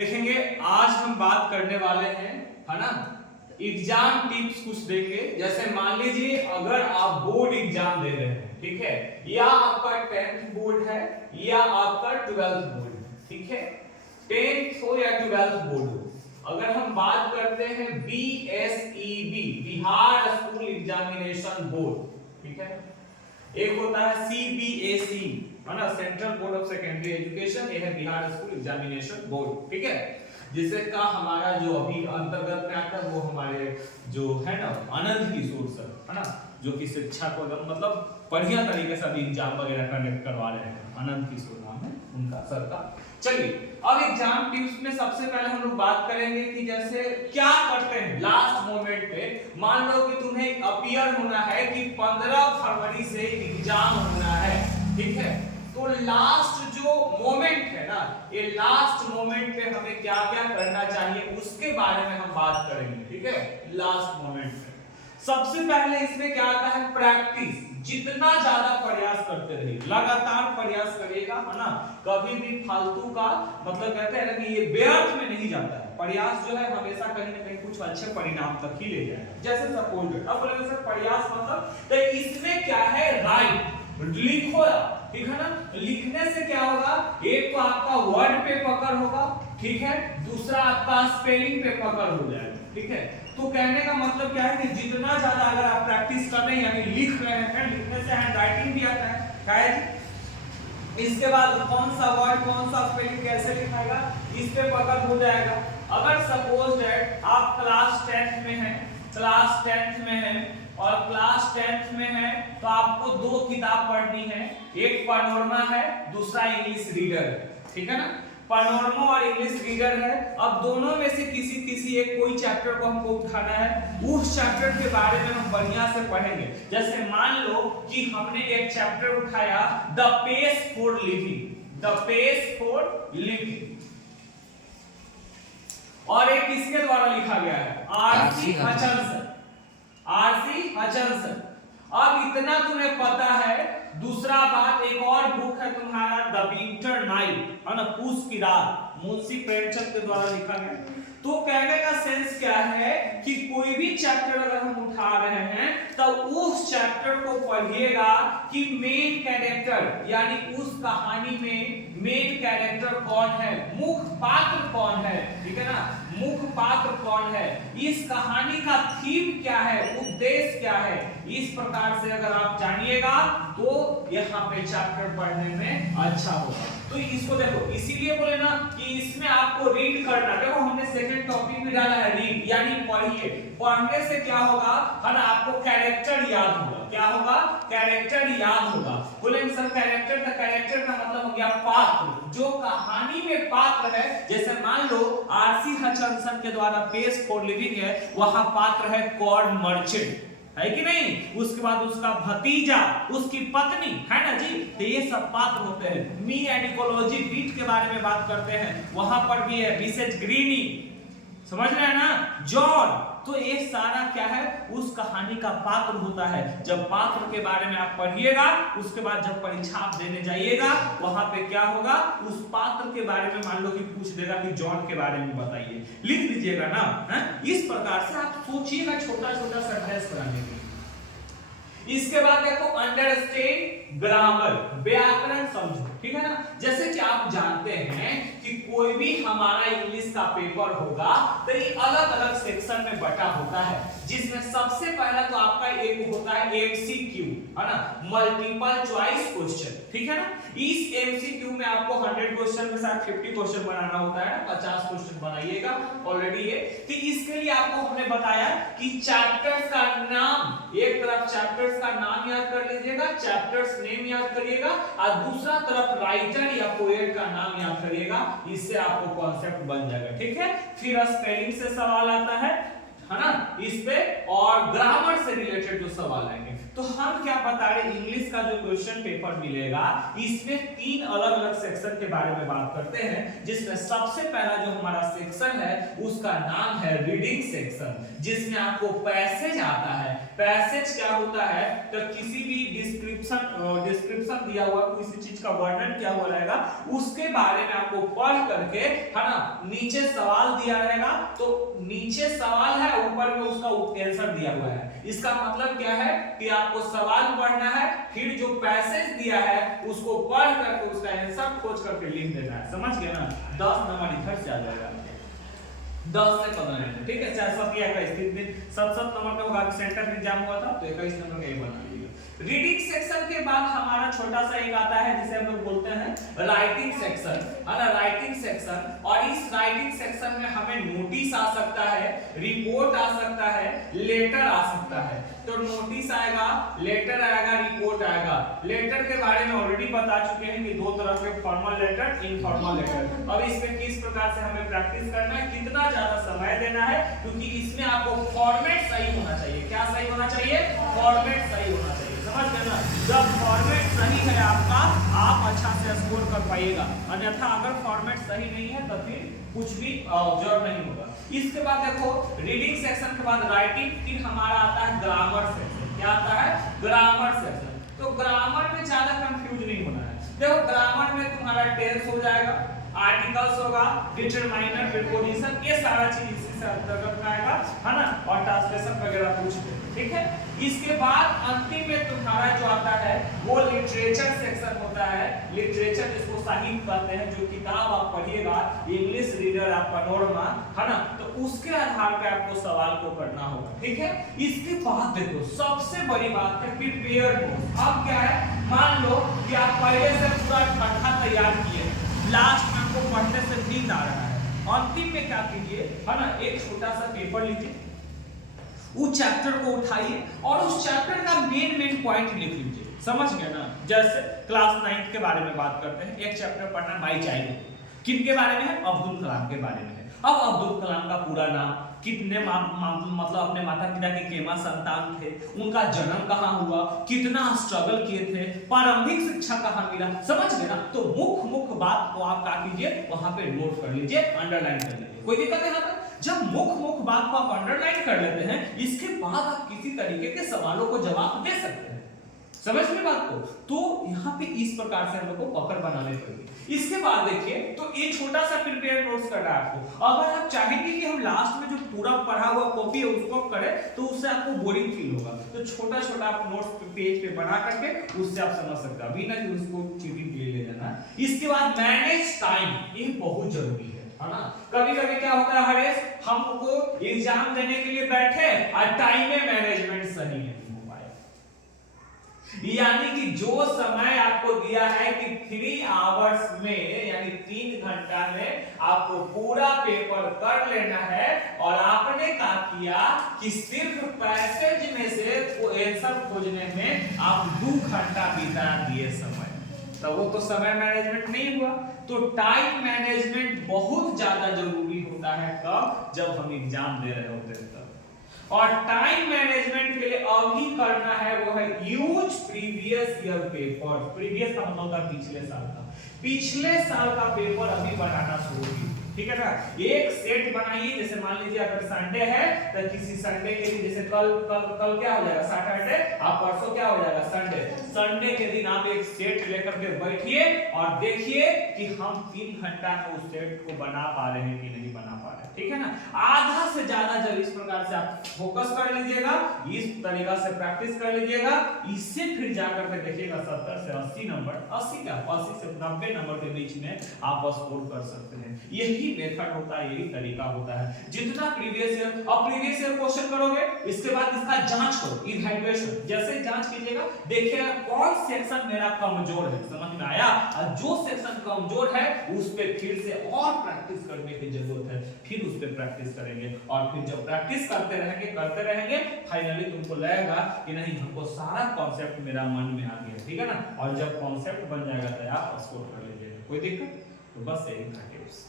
देखेंगे आज हम बात करने वाले हैं, है ना, एग्जाम टिप्स कुछ देंगे। जैसे मान लीजिए अगर आप बोर्ड एग्जाम दे रहे हैं, ठीक है, या आपका 10th बोर्ड है या आपका 12th बोर्ड है, ठीक है, 10th हो या 12th बोर्ड हो, अगर हम बात करते हैं BSEB Bihar school examination board, ठीक है, एक होता है CBSE, है ना, central board of secondary education, ये है बिहार स्कूल एग्जामिनेशन बोर्ड, ठीक है, जिसे का हमारा जो अभी अंतर्गत में आता है वो हमारे जो है ना आनंद किशोर सर, है ना, जो कि शिक्षा को मतलब बढ़िया तरीके से अभी एग्जाम वगैरह कंडक्ट करवा रहे हैं। आनंद किशोर नाम है उनका सर का। चलिए अब एग्जाम टिप्स में सबसे पहले हम लोग बात करेंगे कि जैसे क्या करते हैं लास्ट मोमेंट पे। मान लो कि तुम्हें अपीयर होना है कि 15 फरवरी से एग्जाम होना है, ठीक है, तो लास्ट जो मोमेंट है ना, ये लास्ट मोमेंट पे हमें क्या क्या करना चाहिए उसके बारे में हम बात करेंगे, ठीक है। लास्ट मोमेंट पे सबसे पहले इसमें क्या आता है, प्रैक्टिस। जितना ज्यादा प्रयास करते रहिए, लगातार प्रयास करिएगा, है ना, कभी भी फालतू का मतलब कहते हैं ना कि ये व्यर्थ में नहीं जाता है। प्रयास जो है हमेशा कहीं ना कहीं कुछ अच्छे परिणाम तक ही ले जाएगा। जैसे सपोज अब बोलेंगे सर प्रयास मतलब, तो इसमें क्या है, राइट, लिखो, ठीक है ना। लिखने से क्या होगा, एक तो आपका वर्ड पे पकड़ होगा, ठीक है, दूसरा आपका स्पेलिंग पे पकड़ हो जाएगा, ठीक है। तो कहने का मतलब क्या है कि जितना ज्यादा अगर आप प्रैक्टिस कर रहे हैं यानी लिख रहे हैं, लिखने से हैंडराइटिंग भी आता है, इसके बाद कौन सा वर्ड कौन सा स्पेलिंग कैसे लिखाएगा इस पे पकड़ हो जाएगा। अगर सपोज दैट आप क्लास 10th में हैं, क्लास 10th में हैं और क्लास 10th में है तो आपको दो किताब पढ़नी है, एक पैनोरमा है, दूसरा इंग्लिश रीडर है, ठीक है ना। पैनोरमा और इंग्लिश रीडर है। अब दोनों में से किसी एक कोई चैप्टर को हमको उठाना है, उस चैप्टर के बारे में हम बढ़िया से पढ़ेंगे। जैसे मान लो कि हमने एक चैप्टर उठाया the pace for living, the pace for living, और एक किसके द्वारा लिखा गया है, आरसी हचनसन, आरसी हचनसन। अब इतना तुम्हें पता है। दूसरा बात, एक और बुक है तुम्हारा द विंटर नाइट, है ना, पूस की रात, मुंशी प्रेमचंद के द्वारा लिखा गया। तो कहने का सेंस क्या है कि कोई भी चैप्टर अगर हम उठा रहे हैं तो उस चैप्टर को पढ़िएगा कि मेन कैरेक्टर यानी उस कहानी में मेन कैरेक्टर कौन है, मुख्य पात्र कौन है, ठीक है ना, मुख्य पात्र कौन है, इस कहानी का थीम क्या है, उद्देश्य क्या है। इस प्रकार से अगर आप जानिएगा तो यहाँ पे चैप्टर पढ़ने में अच्छा होगा। तो इसको देखो, इसीलिए बोले ना कि इसमें आपको रीड करना। देखो हमने सेकंड टॉपिक भी डाला है रीड, यानी पढ़िए। पढ़ने से क्या होगा, है ना, आपको कैरेक्टर याद होगा। क्या होगा, कैरेक्टर याद होगा। बोलेंगे सर कैरेक्टर का मतलब हो गया पात्र, जो कहानी में पात्र है। जैसे मान लो आरसी हचनसन के द्वारा पेस फॉर लिविंग है, वहां पात्र है कॉर्न मर्चेंट, है कि नहीं, उसके बाद उसका भतीजा, उसकी पत्नी, है ना जी, तो ये सब पात्र होते हैं। मी एंड इकोलॉजी रीड के बारे में बात करते हैं, वहां पर भी है मिसेज ग्रीनी, समझ रहे हैं ना, जॉन। तो ये सारा क्या है, उस कहानी का पात्र होता है। जब पात्र के बारे में आप पढ़िएगा, उसके बाद जब परीक्षा आप देने जाइएगा वहां पे क्या होगा, उस पात्र के बारे में मान लो कि पूछ देगा कि जॉन के बारे में बताइए, लिख लीजिएगा ना, है? इस प्रकार से आप सोचिएगा छोटा छोटा सेंटेंस बनाने के लिए। इसके बाद देखो अंडरस्टैंड ग्रामर, व्याकरण समझो, ठीक है ना। जैसे कि आप जानते हैं कि कोई भी हमारा इंग्लिश का पेपर होगा तो ये अलग अलग सेक्शन में बटा होता है, जिसमें सबसे पहला तो आपका एक होता है MCQ, है ना, मल्टीपल चॉइस क्वेश्चन, ठीक है ना। इस MCQ में आपको 100 क्वेश्चन में से 50 क्वेश्चन बनाना होता है, 50 क्वेश्चन बनाइएगा ऑलरेडी ये। तो इसके लिए आपको हमने बताया कि चैप्टर्स का नाम, एक तरफ चैप्टर्स का नाम याद कर लीजिएगा, चैप्टर्स नेम याद करिएगा, और दूसरा तरफ राइटर या पोएट का नाम याद करिएगा। इससे आपको कॉन्सेप्ट बन जाएगा, ठीक है। फिर स्पेलिंग से सवाल आता है ना, इस पे, और ग्रामर से रिलेटेड जो सवाल आएंगे। तो हम क्या बता रहे, इंग्लिश का जो क्वेश्चन पेपर मिलेगा इसमें 3 अलग-अलग सेक्शन के बारे में बात करते हैं, जिसमें सबसे पहला जो हमारा सेक्शन है उसका नाम है रीडिंग सेक्शन, जिसमें आपको पैसेज आता है। पैसेज क्या होता है, तो किसी भी डिस्क्रिप्शन दिया हुआ किसी चीज का वर्णन किया हुआ रहेगा, उसके बारे में आपको पढ़ करके, है ना, नीचे सवाल दिया रहेगा, तो नीचे सवाल है, ऊपर में उसका आंसर दिया हुआ है। इसका मतलब क्या है कि आपको सवाल पढ़ना है, फिर जो पैसेज दिया है उसको पढ़ करके उसका आंसर खोज करके लिख देना है। समझ गए ना? 10 नंबर इधर से आ जाएगा, 10 से 15 नंबर, ठीक है। 4 या 21 दिन 7 नंबर का होगा, सेंटर एग्जाम हुआ था तो 21 नंबर का ये बना लीजिए। रीडिंग सेक्शन के बाद हमारा छोटा सा एक आता है जिसे हम लोग बोलते हैं राइटिंग सेक्शन, है ना, राइटिंग सेक्शन। और इस राइटिंग सेक्शन में हमें नोटिस आ सकता है, रिपोर्ट आ सकता है, लेटर आ सकता है। तो नोटिस आएगा, लेटर आएगा, रिपोर्ट आएगा। लेटर के बारे में ऑलरेडी बता चुके हैं कि 2 तरह के, फॉर्मल लेटर, इनफॉर्मल लेटर। अब इसमें किस प्रकार से हमें प्रैक्टिस करना है, कितना ज्यादा समय देना है, क्योंकि इसमें आपको फॉर्मेट सही होना चाहिए। क्या सही होना चाहिए? फॉर्मेट सही होना चाहिए। समझ गए ना? जब फॉर्मेट सही है आपका, आप अच्छा से स्कोर कर पाइएगा, अन्यथा अगर फॉर्मेट सही नहीं है तो फिर कुछ भी ऑब्जर्व नहीं होगा। इसके बाद देखो, रीडिंग सेक्शन के बाद राइटिंग, फिर हमारा आता है ग्रामर सेक्शन। क्या आता है? Grammar section. तो ग्रामर में ज्यादा कंफ्यूज नहीं होना है। देखो ग्रामर में तुम्हारा टेंस हो जाएगा, आर्टिकल्स होगा, डिटरमाइनर, प्रीपोजिशन, ये सारा चीज इसी से अंतर्गत में आएगा, है ना, और ट्रांसलेशन वगैरह पूछते हैं, ठीक है। इसके बाद अंतिम में तुम्हारा जो आता है वो लिटरेचर सेक्शन होता है। लिटरेचर जिसको साहित्य कहते हैं, जो किताब आप पढ़िएगा, इंग्लिश रीडर आप पैनोरमा, है ना, तो उसके आधार पे आपको सवाल को करना होगा, ठीक है। इसके बाद देखो सबसे बड़ी बात है प्रिपेयर्ड नोट्स। अब क्या है, मान लो कि आप पहले से पूरा ठंडा तैयार किए, लास्ट में आपको पढ़ने से नींद आ रहा है, अंतिम में क्या कीजिए, है ना, एक छोटा सा पेपर लीजिए, उस चैप्टर को उठाइए और उस चैप्टर का मेन पॉइंट लिख लीजिए। समझ गए ना? जैसे क्लास 9 के बारे में बात करते हैं, एक चैप्टर पढ़ना माई चाइल्ड, किनके बारे में है? अब्दुल कलाम के बारे में है। अब अब्दुल कलाम का पूरा नाम, कितने मतलब अपने माता पिता के केमा संतान थे, उनका जन्म कहाँ हुआ, कितना स्ट्रगल किए थे, प्रारंभिक शिक्षा कहाँ मिला, समझ गए ना? तो मुख्य बात को आप क्या कीजिए, वहां पे नोट कर लीजिए, अंडरलाइन कर लीजिए। कोई दिक्कत है यहाँ तक? जब मुख्य बात को आप अंडरलाइन कर लेते हैं, इसके बाद आप किसी तरीके के सवालों को जवाब दे सकते हैं। समझ में बात को? तो यहाँ पे इस प्रकार से हम लोग को पकड़ बनाने पड़ेगी। इसके बाद देखिए, तो ये छोटा सा प्रिपेयर नोट्स करना है आपको। अगर आप चाहेंगे कि हम लास्ट में जो पूरा पढ़ा हुआ कॉपी है उसको करें, तो उससे आपको बोरिंग फील होगा। तो छोटा छोटा आप नोट्स पेज पे बना करके उससे आप समझ सकते हैं, अभी ना कि उसको चीटिंग के लिए ले जाना। इसके बाद मैनेज टाइम, ये बहुत जरूरी है ना। कभी कभी क्या होता है हरेश, हमको एग्जाम देने के लिए बैठे और टाइम में मैनेजमेंट सही नहीं हो पाया, यानी कि जो समय आपको दिया है कि 3 आवर्स में, यानी 3 घंटा में आपको पूरा पेपर कर लेना है, और आपने क्या किया कि सिर्फ पैसेज में से आंसर खोजने में आप 2 घंटा बिता दिए समय, तो वो तो समय मैनेजमेंट नहीं हुआ। तो टाइम मैनेजमेंट बहुत ज्यादा जरूरी होता है, कब? जब हम एग्जाम दे रहे होते हैं तब। और टाइम मैनेजमेंट के लिए अभी करना है वो है use previous year paper. Previous का मतलब होता है पिछले साल का, पिछले साल का पेपर अभी बनाना शुरू कीजिए, ठीक है ना। एक सेट बनाइए, जैसे मान लीजिए अगर संडे है तो किसी संडे के लिए, जैसे कल क्या हो जाएगा, सैटरडे, आप परसों क्या हो जाएगा, संडे। संडे के दिन आप एक सेट लेकर के बैठिए और देखिए कि हम 3 घंटा में उस सेट को बना पा रहे हैं कि नहीं बना पा रहे हैं, ठीक है ना। आधा से ज्यादा जब इस प्रकार से आप फोकस कर लीजिएगा, इस तरीका से प्रैक्टिस कर लीजिएगा, इससे फिर जाकर के देखिएगा 70 से 80 नंबर, 80 से 90 नंबर के बीच में आप स्कोर कर सकते हैं। यही मेथड होता है, यही तरीका होता है। जितना प्रीवियस ईयर, अब प्रीवियस ईयर क्वेश्चन करोगे, इसके बाद इसका जांच करो, इवैल्यूएशन। जैसे जांच कीजिएगा, देखिएगा कौन सेक्शन मेरा कमजोर है, समझ में आया, और जो सेक्शन कमजोर है उस पे फिर से और प्रैक्टिस करने की जरूरत है, फिर उस पे प्रैक्टिस करेंगे, और फिर जब प्रैक्टिस करते रहेंगे फाइनली तुमको लगेगा कि नहीं, हमको सारा कॉन्सेप्ट मेरा मन में आ गया, ठीक है ना। और जब कॉन्सेप्ट बन जाएगा तो आप स्कोर कर लीजिएगा, कोई दिक्कत? तो बस यही था टिप्स।